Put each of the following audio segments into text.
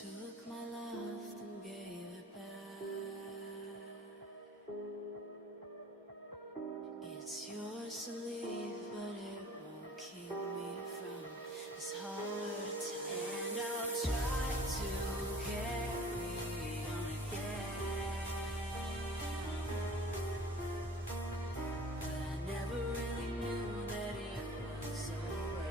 Took my love and gave it back. It's yours to leave, but it won't keep me from this heart attack. And I'll try to carry on again, but I never really knew that it was over.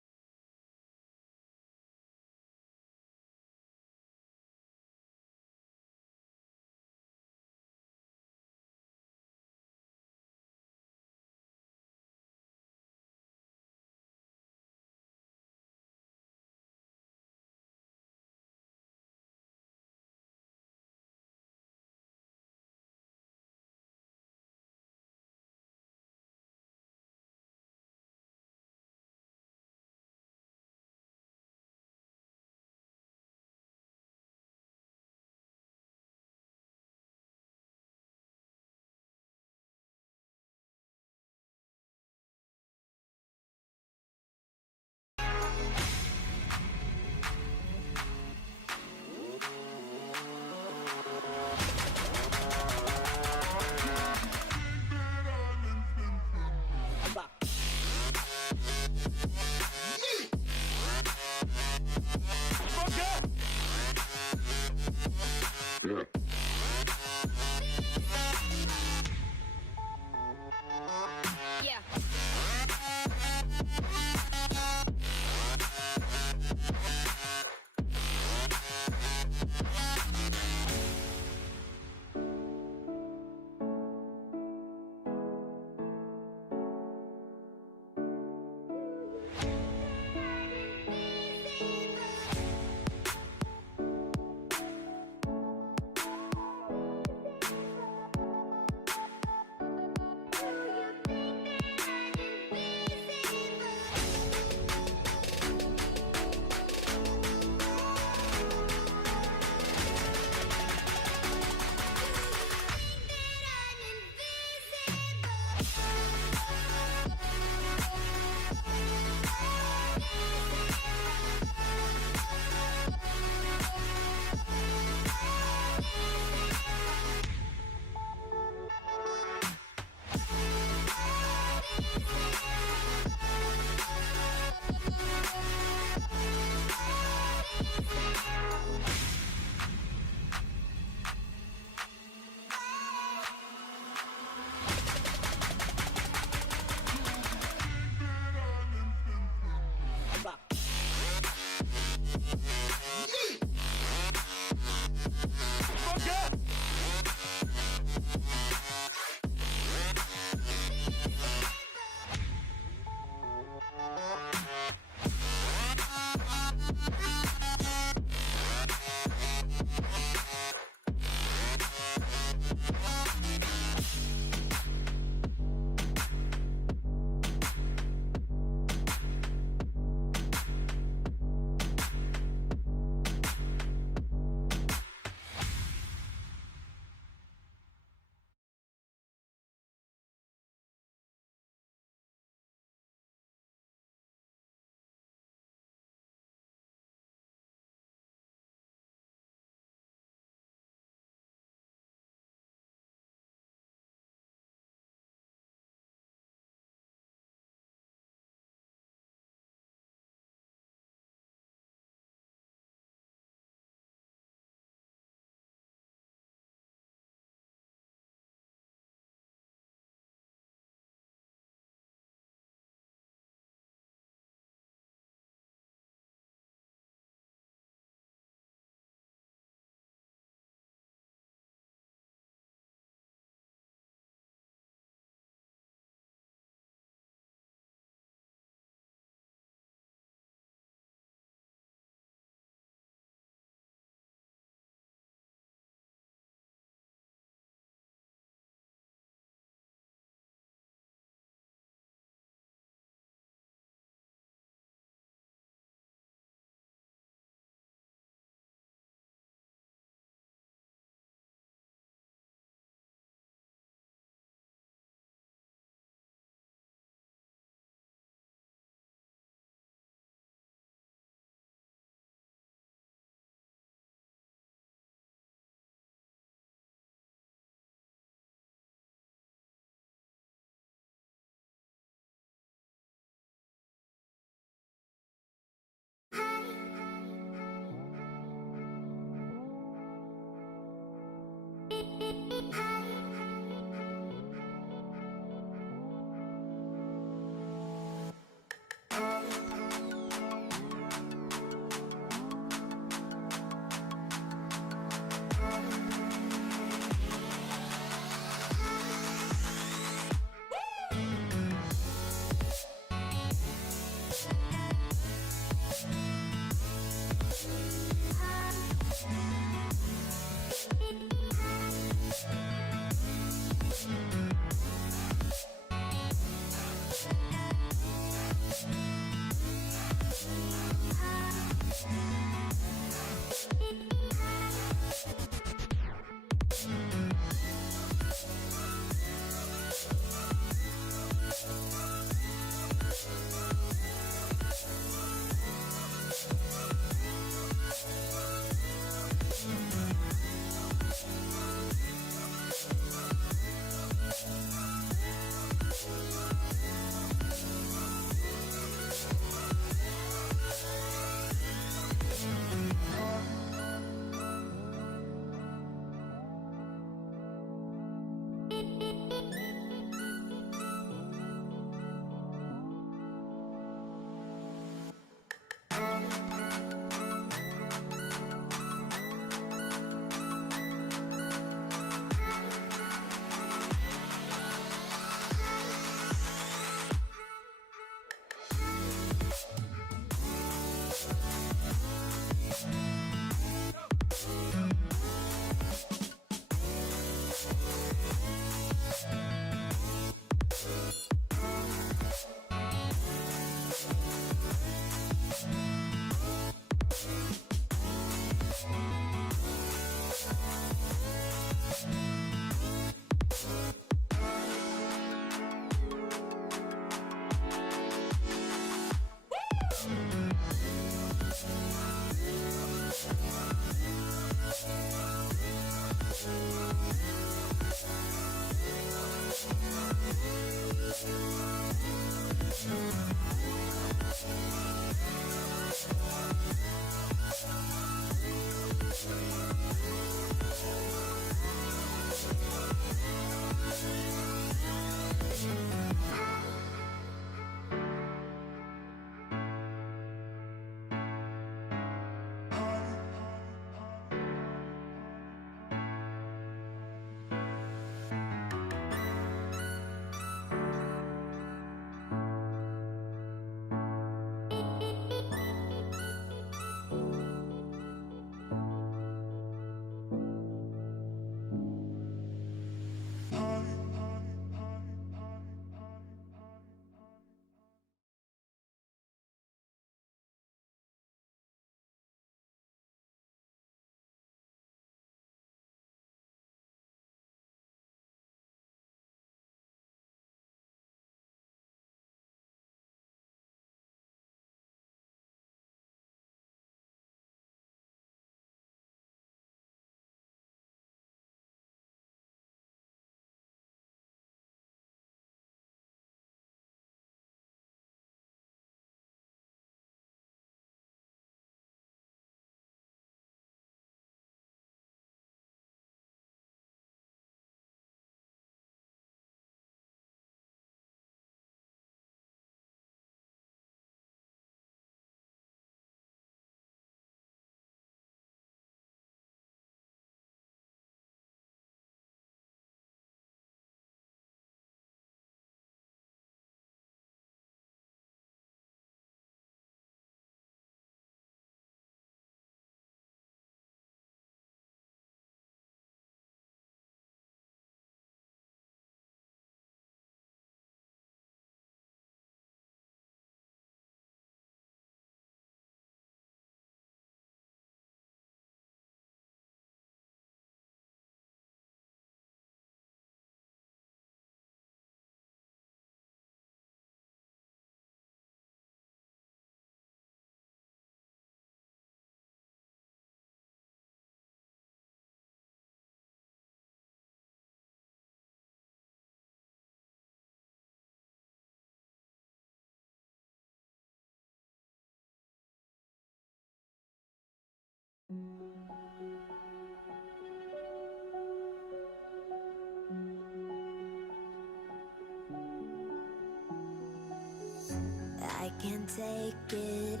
I can't take it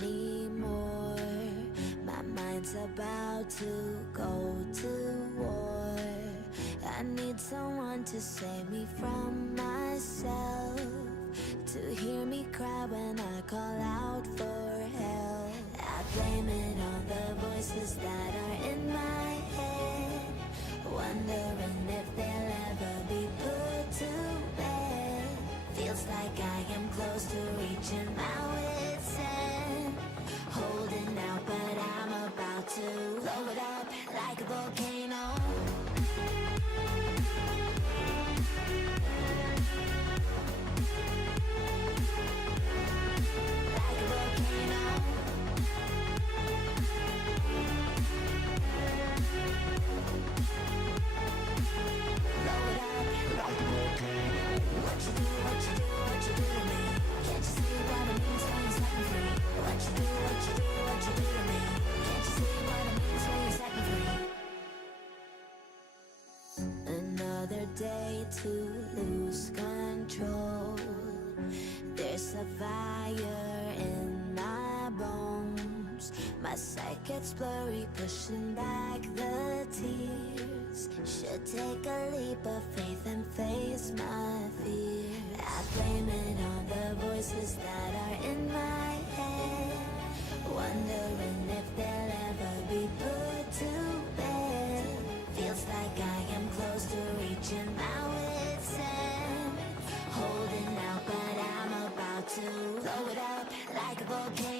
anymore. My mind's about to go to war. I need someone to save me from myself, to hear me cry when I call out for help. I blame it on the voices that are in my head, wondering if they'll ever be put to bed. Feels like I am close to reaching my wit's end, holding out but I'm about to blow it up like a volcano. Another day to lose control. There's a fire in my bones. My sight gets blurry, pushing back the tears. Should take a leap of faith and face my fear. I blame it on the voices that are in my head, wondering if they'll ever be put to bed. Feels like I am close to reaching my wit's end, holding out but I'm about to blow it up like a volcano.